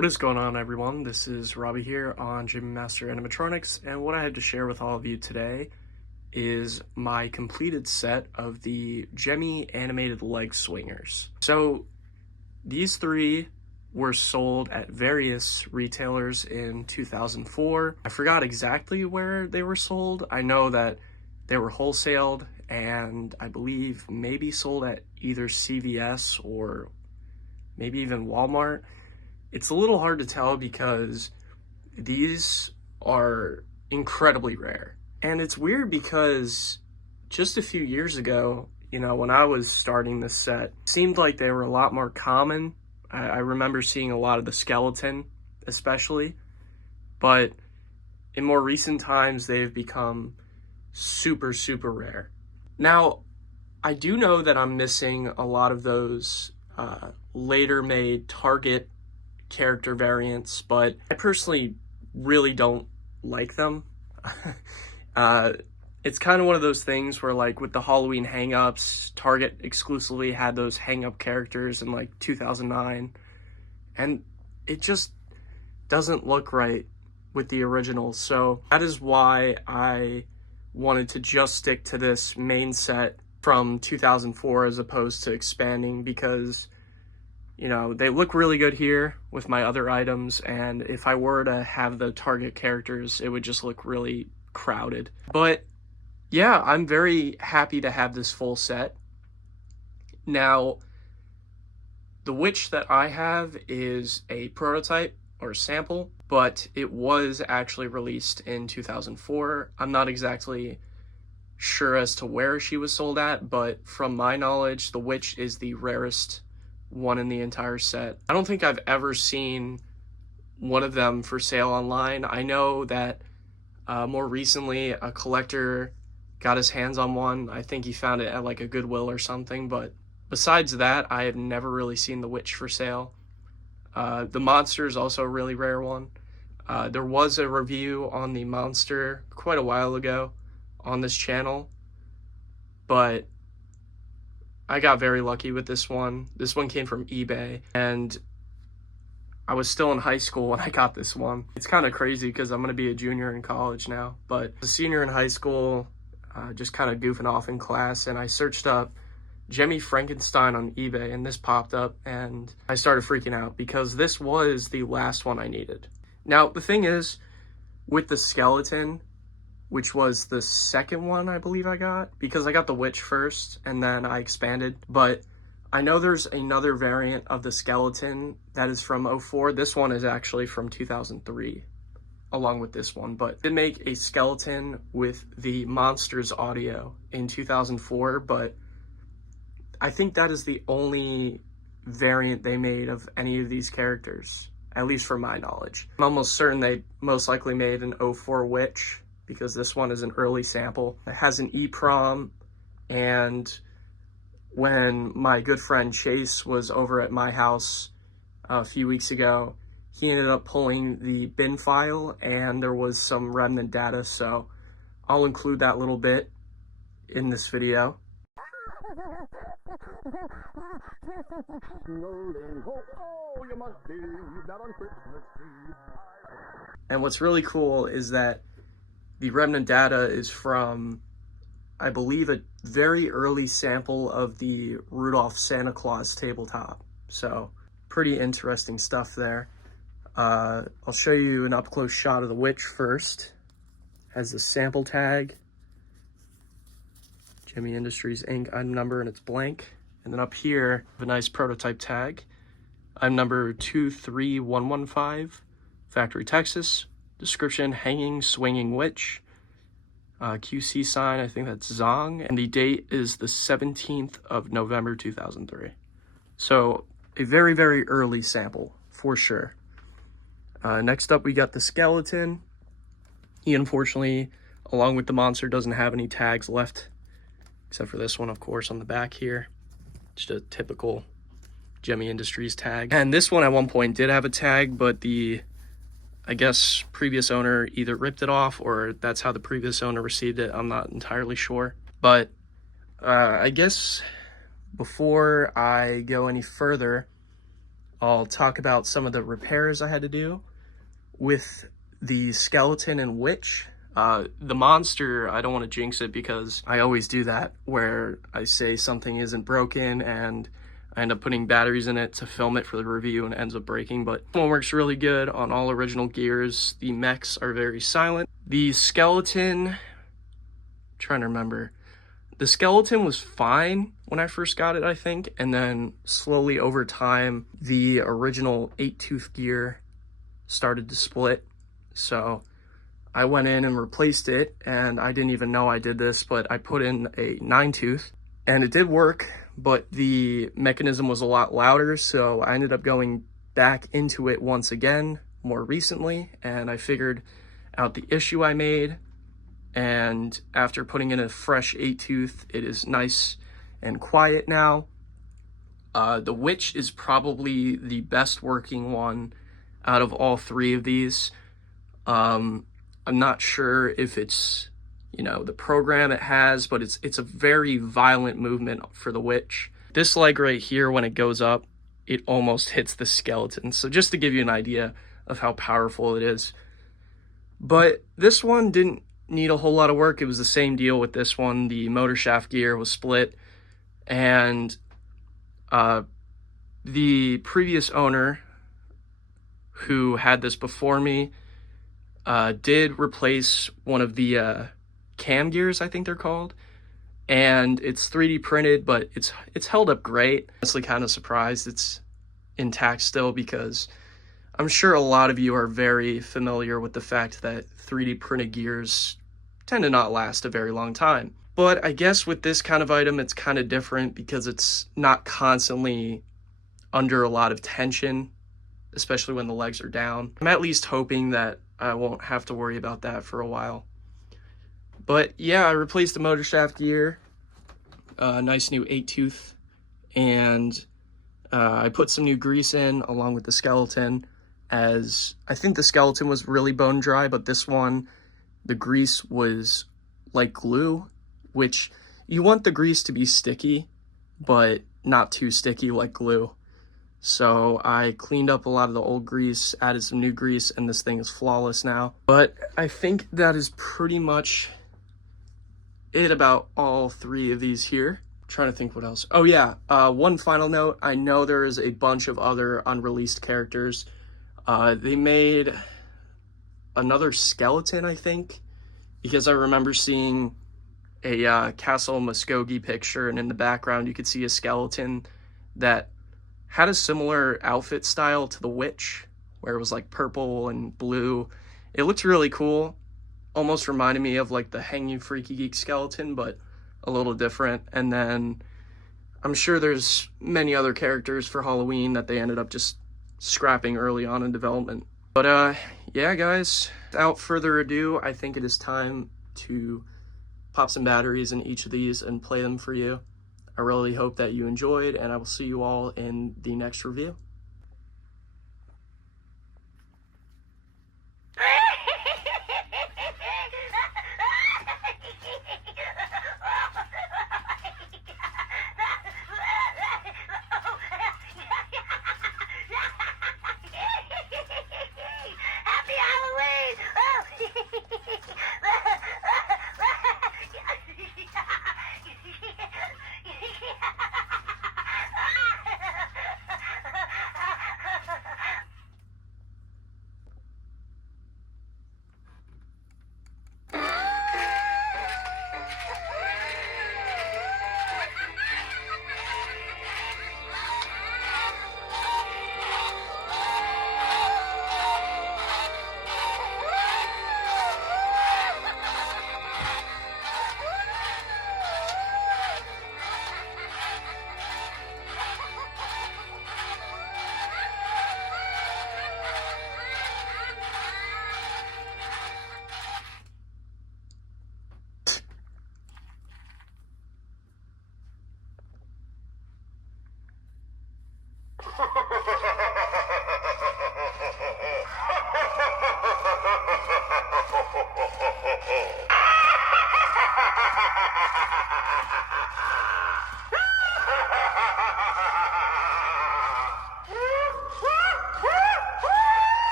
What is going on, everyone? This is Robbie here on Gemmy Master Animatronics, and what I had to share with all of you today is my completed set of the Gemmy animated leg swingers. So these three were sold at various retailers in 2004. I forgot exactly where they were sold. I know that they were wholesaled and I believe maybe sold at either CVS or maybe even Walmart. It's a little hard to tell because these are incredibly rare. And it's weird because just a few years ago, when I was starting this set, it seemed like they were a lot more common. I remember seeing a lot of the skeleton, especially. But in more recent times, they've become super, super rare. Now, I do know that I'm missing a lot of those later made Target character variants, but I personally really don't like them. It's kind of one of those things where, like, with the Halloween hang-ups, Target exclusively had those hang-up characters in like 2009, and it just doesn't look right with the originals. So that is why I wanted to just stick to this main set from 2004 as opposed to expanding, because they look really good here with my other items, and if I were to have the Target characters, it would just look really crowded. But yeah, I'm very happy to have this full set. Now, the witch that I have is a prototype or sample, but it was actually released in 2004. I'm not exactly sure as to where she was sold at, but from my knowledge, the witch is the rarest one in the entire set. I don't think I've ever seen one of them for sale online. I know that more recently a collector got his hands on one. I think he found it at like a Goodwill or something, but besides that, I have never really seen the witch for sale. The monster is also a really rare one. There was a review on the monster quite a while ago on this channel, but I got very lucky with this one. This one came from eBay, and I was still in high school when I got this one. It's kind of crazy because I'm going to be a junior in college now, but a senior in high school, just kind of goofing off in class, and I searched up Gemmy Frankenstein on eBay, and this popped up, and I started freaking out because this was the last one I needed. Now, the thing is, with the skeleton, which was the second one I believe I got, because I got the witch first and then I expanded, but I know there's another variant of the skeleton that is from 04. This one is actually from 2003 along with this one, but they make a skeleton with the monsters audio in 2004, but I think that is the only variant they made of any of these characters, at least from my knowledge. I'm almost certain they most likely made an 04 witch, because this one is an early sample. It has an EEPROM, and when my good friend Chase was over at my house a few weeks ago, he ended up pulling the bin file, and there was some remnant data, so I'll include that little bit in this video. And what's really cool is that the remnant data is from, I believe, a very early sample of the Rudolph Santa Claus tabletop. So pretty interesting stuff there. I'll show you an up-close shot of the witch first. Has the sample tag, Gemmy Industries Inc. item number, and it's blank. And then up here, a nice prototype tag. Item number 23115, Factory, Texas. Description, hanging, swinging witch. QC sign, I think that's Zong. And the date is the 17th of November, 2003. So a very, very early sample, for sure. Next up, we got the skeleton. He, unfortunately, along with the monster, doesn't have any tags left, except for this one, of course, on the back here. Just a typical Gemmy Industries tag. And this one at one point did have a tag, but I guess previous owner either ripped it off or that's how the previous owner received it. I'm not entirely sure. But I guess before I go any further, I'll talk about some of the repairs I had to do with the skeleton and witch. The monster, I don't want to jinx it because I always do that, where I say something isn't broken and I end up putting batteries in it to film it for the review and it ends up breaking. But this one works really good on all original gears. The mechs are very silent. The skeleton, I'm trying to remember. The skeleton was fine when I first got it, I think, and then slowly over time, the original 8-tooth gear started to split. So I went in and replaced it, and I didn't even know I did this, but I put in a 9-tooth, and it did work, but the mechanism was a lot louder, so I ended up going back into it once again more recently, and I figured out the issue I made. And after putting in a fresh 8-tooth, it is nice and quiet now. The witch is probably the best working one out of all three of these. I'm not sure if it's, the program it has, but it's a very violent movement for the witch. This leg right here, when it goes up, it almost hits the skeleton. So just to give you an idea of how powerful it is. But this one didn't need a whole lot of work. It was the same deal with this one. The motor shaft gear was split, and the previous owner who had this before me did replace one of the cam gears, I think they're called, and it's 3D printed, but it's held up great. Honestly, kind of surprised it's intact still, because I'm sure a lot of you are very familiar with the fact that 3D printed gears tend to not last a very long time. But I guess with this kind of item, it's kind of different because it's not constantly under a lot of tension, especially when the legs are down. I'm at least hoping that I won't have to worry about that for a while. But yeah, I replaced the motor shaft gear, nice new 8-tooth, and I put some new grease in along with the skeleton, as I think the skeleton was really bone dry, but this one, the grease was like glue, which you want the grease to be sticky, but not too sticky like glue. So I cleaned up a lot of the old grease, added some new grease, and this thing is flawless now. But I think that is pretty much it about all three of these here. I'm trying to think what else. Oh yeah, one final note. I know there is a bunch of other unreleased characters. They made another skeleton, I think, because I remember seeing a Castle Muskogee picture, and in the background you could see a skeleton that had a similar outfit style to the witch, where it was like purple and blue. It looked really cool, almost reminded me of like the Hanging Freaky Geek skeleton, but a little different. And then I'm sure there's many other characters for Halloween that they ended up just scrapping early on in development. But yeah guys, without further ado, I think it is time to pop some batteries in each of these and play them for you. I really hope that you enjoyed, and I will see you all in the next review.